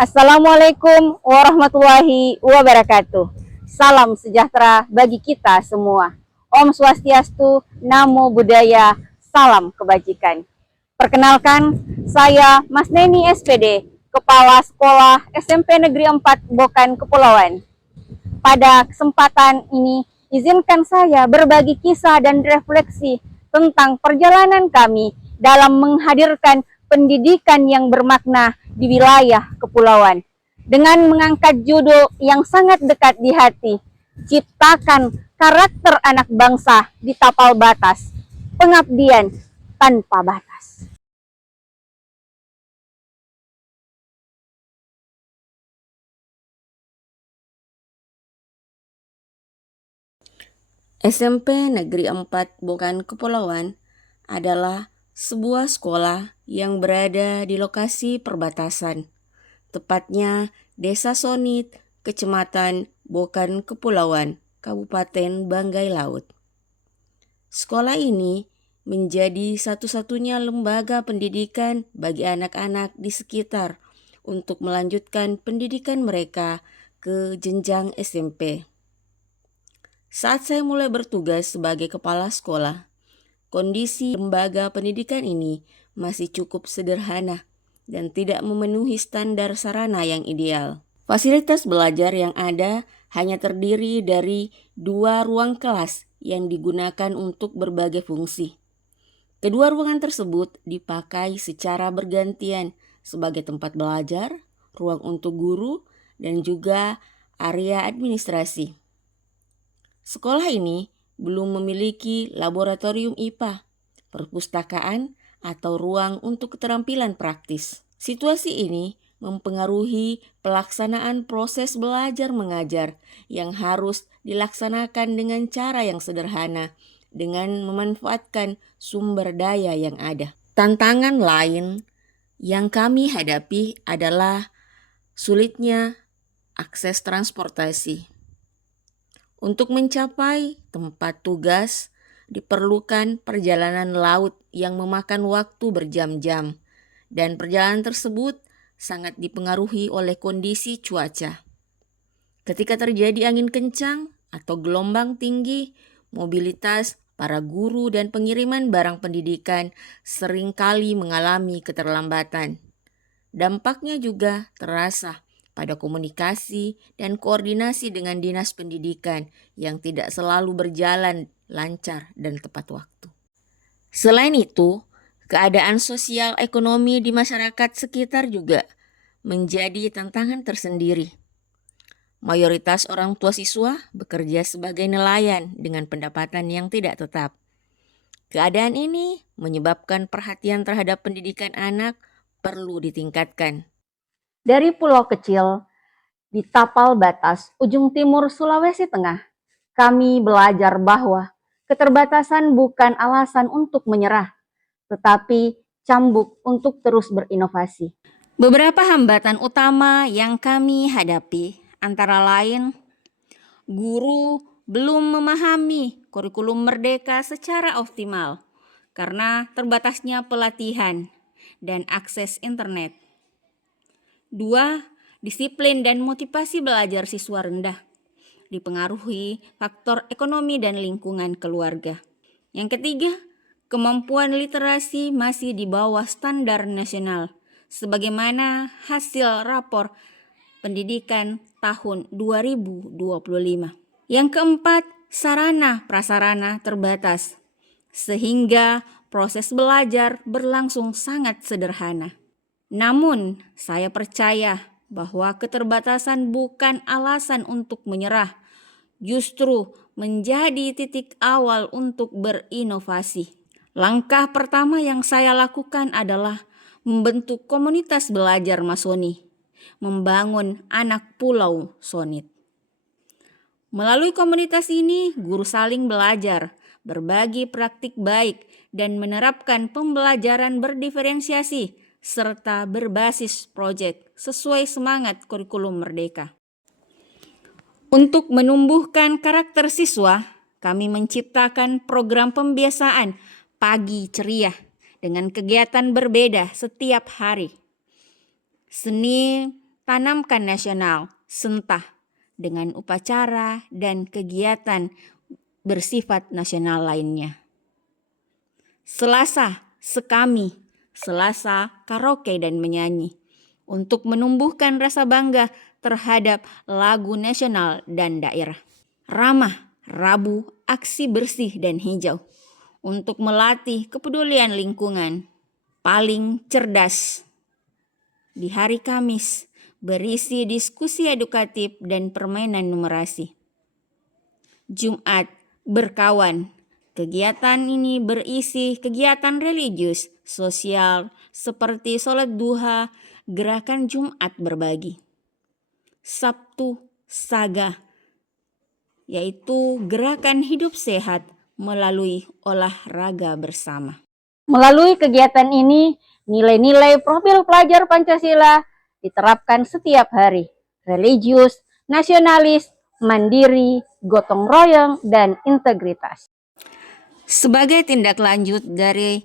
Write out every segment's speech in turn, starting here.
Assalamualaikum warahmatullahi wabarakatuh. Salam sejahtera bagi kita semua. Om Swastiastu, Namo Buddhaya, salam kebajikan. Perkenalkan, saya Mas Neni SPD, Kepala Sekolah SMP Negeri 4 Bokan Kepulauan. Pada kesempatan ini, izinkan saya berbagi kisah dan refleksi tentang perjalanan kami dalam menghadirkan pendidikan yang bermakna di wilayah kepulauan. Dengan mengangkat judul yang sangat dekat di hati, ciptakan karakter anak bangsa di tapal batas, pengabdian tanpa batas. SMP Negeri 4 Bokan Kepulauan adalah sebuah sekolah yang berada di lokasi perbatasan, tepatnya Desa Sonit, Kecamatan Bokan Kepulauan, Kabupaten Banggai Laut. Sekolah ini menjadi satu-satunya lembaga pendidikan bagi anak-anak di sekitar untuk melanjutkan pendidikan mereka ke jenjang SMP. Saat saya mulai bertugas sebagai kepala sekolah, kondisi lembaga pendidikan ini masih cukup sederhana dan tidak memenuhi standar sarana yang ideal. Fasilitas belajar yang ada hanya terdiri dari 2 ruang kelas yang digunakan untuk berbagai fungsi. Kedua ruangan tersebut dipakai secara bergantian sebagai tempat belajar, ruang untuk guru, dan juga area administrasi. Sekolah ini belum memiliki laboratorium IPA, perpustakaan, atau ruang untuk keterampilan praktis. Situasi ini mempengaruhi pelaksanaan proses belajar mengajar yang harus dilaksanakan dengan cara yang sederhana dengan memanfaatkan sumber daya yang ada. Tantangan lain yang kami hadapi adalah sulitnya akses transportasi. Untuk mencapai tempat tugas, diperlukan perjalanan laut yang memakan waktu berjam-jam, dan perjalanan tersebut sangat dipengaruhi oleh kondisi cuaca. Ketika terjadi angin kencang atau gelombang tinggi, mobilitas para guru dan pengiriman barang pendidikan seringkali mengalami keterlambatan. Dampaknya juga terasa pada komunikasi dan koordinasi dengan dinas pendidikan yang tidak selalu berjalan lancar dan tepat waktu. Selain itu, keadaan sosial ekonomi di masyarakat sekitar juga menjadi tantangan tersendiri. Mayoritas orang tua siswa bekerja sebagai nelayan dengan pendapatan yang tidak tetap. Keadaan ini menyebabkan perhatian terhadap pendidikan anak perlu ditingkatkan. Dari pulau kecil di tapal batas ujung timur Sulawesi Tengah, kami belajar bahwa keterbatasan bukan alasan untuk menyerah, tetapi cambuk untuk terus berinovasi. Beberapa hambatan utama yang kami hadapi antara lain guru belum memahami kurikulum merdeka secara optimal karena terbatasnya pelatihan dan akses internet. 2. Disiplin dan motivasi belajar siswa rendah, dipengaruhi faktor ekonomi dan lingkungan keluarga. Yang ketiga, kemampuan literasi masih di bawah standar nasional, sebagaimana hasil rapor pendidikan tahun 2025. Yang keempat, sarana prasarana terbatas, sehingga proses belajar berlangsung sangat sederhana. Namun, saya percaya bahwa keterbatasan bukan alasan untuk menyerah, justru menjadi titik awal untuk berinovasi. Langkah pertama yang saya lakukan adalah membentuk komunitas belajar Masoni, membangun anak pulau Sonit. Melalui komunitas ini, guru saling belajar, berbagi praktik baik, dan menerapkan pembelajaran berdiferensiasi serta berbasis proyek sesuai semangat kurikulum merdeka. Untuk menumbuhkan karakter siswa, kami menciptakan program pembiasaan pagi ceria dengan kegiatan berbeda setiap hari. Senin, Tanamkan nasional, sentah dengan upacara dan kegiatan bersifat nasional lainnya. Selasa, sekami, Selasa, karaoke dan menyanyi untuk menumbuhkan rasa bangga terhadap lagu nasional dan daerah. Ramah, Rabu, aksi bersih dan hijau untuk melatih kepedulian lingkungan. Paling cerdas, di hari Kamis, berisi diskusi edukatif dan permainan numerasi. Jumat, berkawan. Kegiatan ini berisi kegiatan religius, sosial, seperti sholat duha, gerakan Jumat berbagi. Sabtu, saga, yaitu gerakan hidup sehat melalui olahraga bersama. Melalui kegiatan ini, nilai-nilai profil pelajar Pancasila diterapkan setiap hari. Religius, nasionalis, mandiri, gotong royong, dan integritas. Sebagai tindak lanjut dari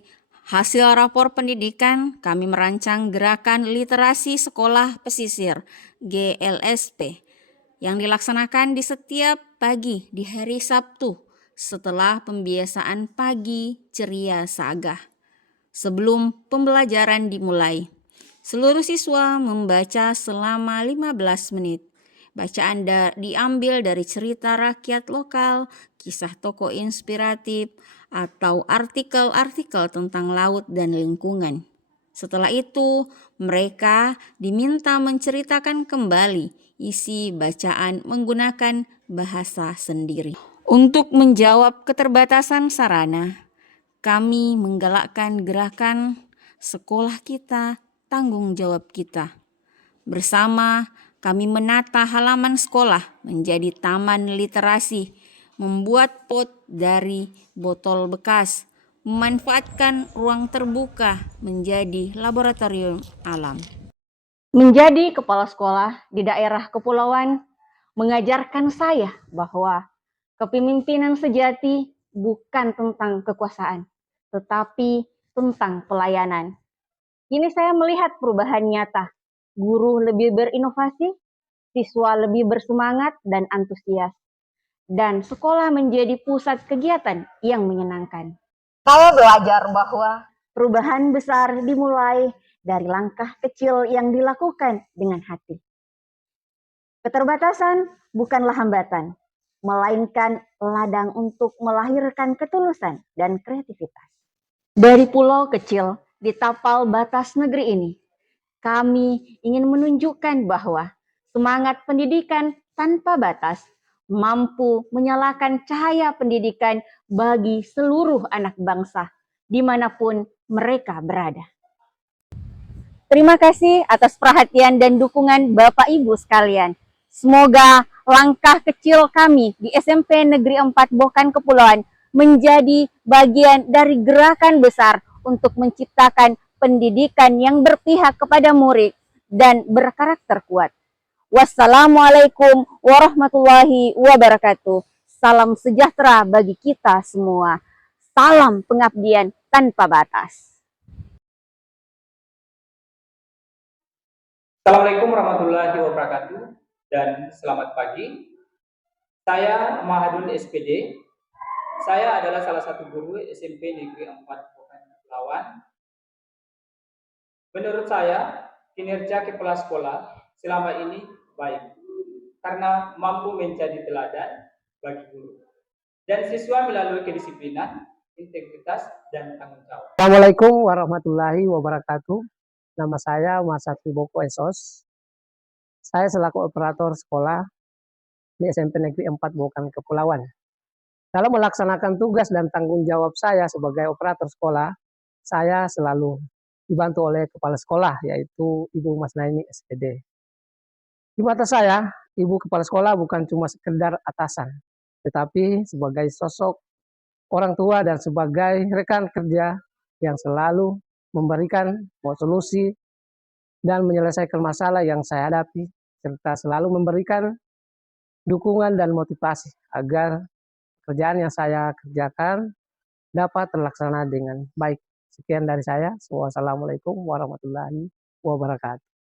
hasil rapor pendidikan, kami merancang gerakan literasi sekolah pesisir GLSP yang dilaksanakan di setiap pagi di hari Sabtu setelah pembiasaan pagi ceria sagah. Sebelum pembelajaran dimulai, seluruh siswa membaca selama 15 menit. Bacaan diambil dari cerita rakyat lokal, kisah tokoh inspiratif, atau artikel-artikel tentang laut dan lingkungan. Setelah itu, mereka diminta menceritakan kembali isi bacaan menggunakan bahasa sendiri. Untuk menjawab keterbatasan sarana, kami menggalakkan gerakan sekolah kita, tanggung jawab kita. Bersama kami menata halaman sekolah menjadi taman literasi, membuat pot dari botol bekas, memanfaatkan ruang terbuka menjadi laboratorium alam. Menjadi kepala sekolah di daerah kepulauan mengajarkan saya bahwa kepemimpinan sejati bukan tentang kekuasaan, tetapi tentang pelayanan. Kini saya melihat perubahan nyata. Guru lebih berinovasi, siswa lebih bersemangat dan antusias, dan sekolah menjadi pusat kegiatan yang menyenangkan. Saya belajar bahwa perubahan besar dimulai dari langkah kecil yang dilakukan dengan hati. Keterbatasan bukanlah hambatan, melainkan ladang untuk melahirkan ketulusan dan kreativitas. Dari pulau kecil di tapal batas negeri ini, kami ingin menunjukkan bahwa semangat pendidikan tanpa batas mampu menyalakan cahaya pendidikan bagi seluruh anak bangsa, dimanapun mereka berada. Terima kasih atas perhatian dan dukungan Bapak Ibu sekalian. Semoga langkah kecil kami di SMP Negeri 4 Bokan Kepulauan menjadi bagian dari gerakan besar untuk menciptakan pendidikan yang berpihak kepada murid dan berkarakter kuat. Wassalamualaikum warahmatullahi wabarakatuh. Salam sejahtera bagi kita semua. Salam pengabdian tanpa batas. Assalamualaikum warahmatullahi wabarakatuh dan selamat pagi. Saya Mahadun SPD. Saya adalah salah satu guru SMP Negeri 4 Bokan Kepulauan. Menurut saya, kinerja kepala sekolah selama ini baik karena mampu menjadi teladan bagi guru dan siswa melalui kedisiplinan, integritas, dan tanggung jawab. Assalamualaikum warahmatullahi wabarakatuh. Nama saya Mas Satri Boko Esos. Saya selaku operator sekolah di SMP Negeri 4 Bokan Kepulauan. Dalam melaksanakan tugas dan tanggung jawab saya sebagai operator sekolah, saya selalu dibantu oleh kepala sekolah, yaitu Ibu Mas Naini SPD. Di mata saya, Ibu kepala sekolah bukan cuma sekedar atasan, tetapi sebagai sosok orang tua dan sebagai rekan kerja yang selalu memberikan solusi dan menyelesaikan masalah yang saya hadapi, serta selalu memberikan dukungan dan motivasi agar pekerjaan yang saya kerjakan dapat terlaksana dengan baik. Sekian dari saya. Wassalamualaikum warahmatullahi wabarakatuh.